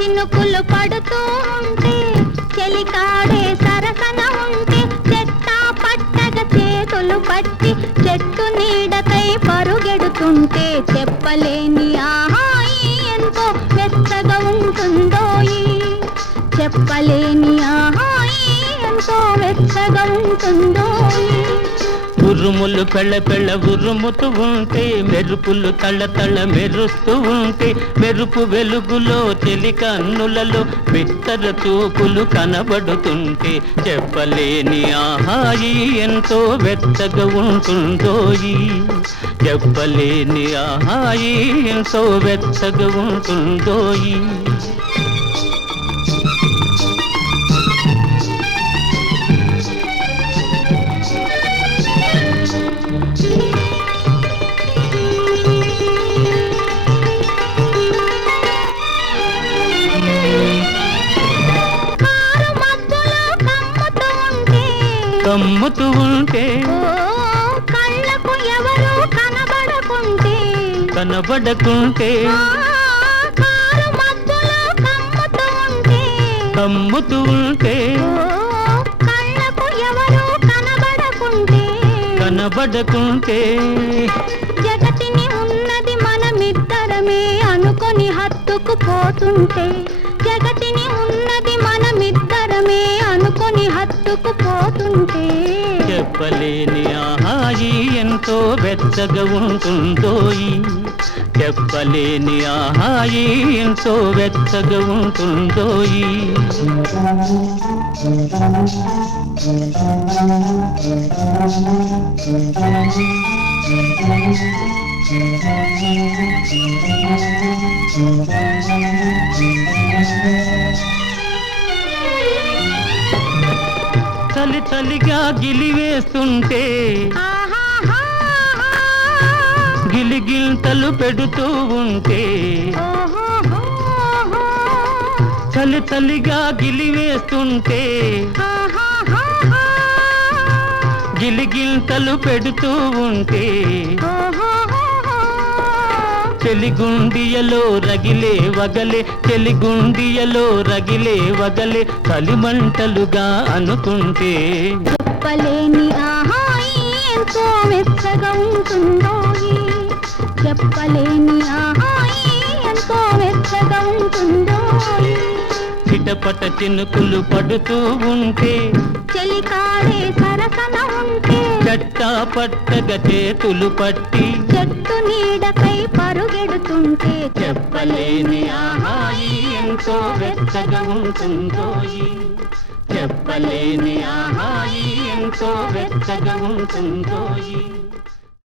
చినుకులు పడుతూ ఉంటే చెలికాడే సరసన ఉంటే చెట్టా పట్టగ చేతులు పట్టి చెట్టు నీడకై పరుగెడుతుంటే చెప్పలేని ఆహాయి ఎంతో వెచ్చగా ఉంటుందోయి చెప్పలేని ఆహాయి ఎంతో వెచ్చగా ఉంటుందోయి ఉరుములు పెళ్ళ పెళ్ళ ఉరుముతూ ఉంటే మెరుపులు తళ్ళ తళ్ళ మెరుస్తూ ఉంటే మెరుపు వెలుగులో చెలి కన్నులలో బిత్తర చూపులు కనబడుతుంటే చెప్పలేని ఆహాయి ఎంతో వెచ్చగా ఉంటుందోయి చెప్పలేని ఆహాయి ఎంతో వెచ్చగా ఉంటుందోయి కమ్ముతూ ఉంటే కళ్ళకు ఎవరు కనబడకుంటే కమ్ముతూ ఉంటే కళ్ళకు ఎవరు కనబడకుంటే జగతిని ఉన్నది మనమిద్దరమే అనుకొని హత్తుకుపోతుంటే జగతిని ఉన్నది మనమిద్దరమే అనుకొని హత్తుకుపోతుంటే చెప్పలేని ఆహాయి ఎంతో వెచ్చగా ఉంటుందోయి చెప్పలేని ఆహాయి ఎంతో వెచ్చగా ఉంటుందోయి చలి చలిగా గిలివేస్తుంటే గిలిగిల్తలు పెడుతూ ఉంటే చలి చలిగా గిలివేస్తుంటే గిలిగిల్తలు పెడుతూ ఉంటే చెలిగుండియలో రగిలే వగలే చెలిగుండియలో రగిలే వగలే కలిమంటలుగా అనుకుంటే చెప్పలేని ఆహాయి ఎంతో మెచ్చగా ఉంటుందోయి చెప్పలేని ఆహాయి ఎంతో మెచ్చగా ఉంటుందోయి చిటపట చినుకులు పడుతూ ఉంటే చెలికాడే సరసన ఉంటే చట్టా పట్టగా చేతులు పట్టి చెట్టు నీడకై పరుగెడుతుంటే చెప్పలేని ఆహాయి ఎంతో వెచ్చగా ఉంటుందోయి చెప్పలేని ఆహాయి ఎంతో వెచ్చగా ఉంటుందోయి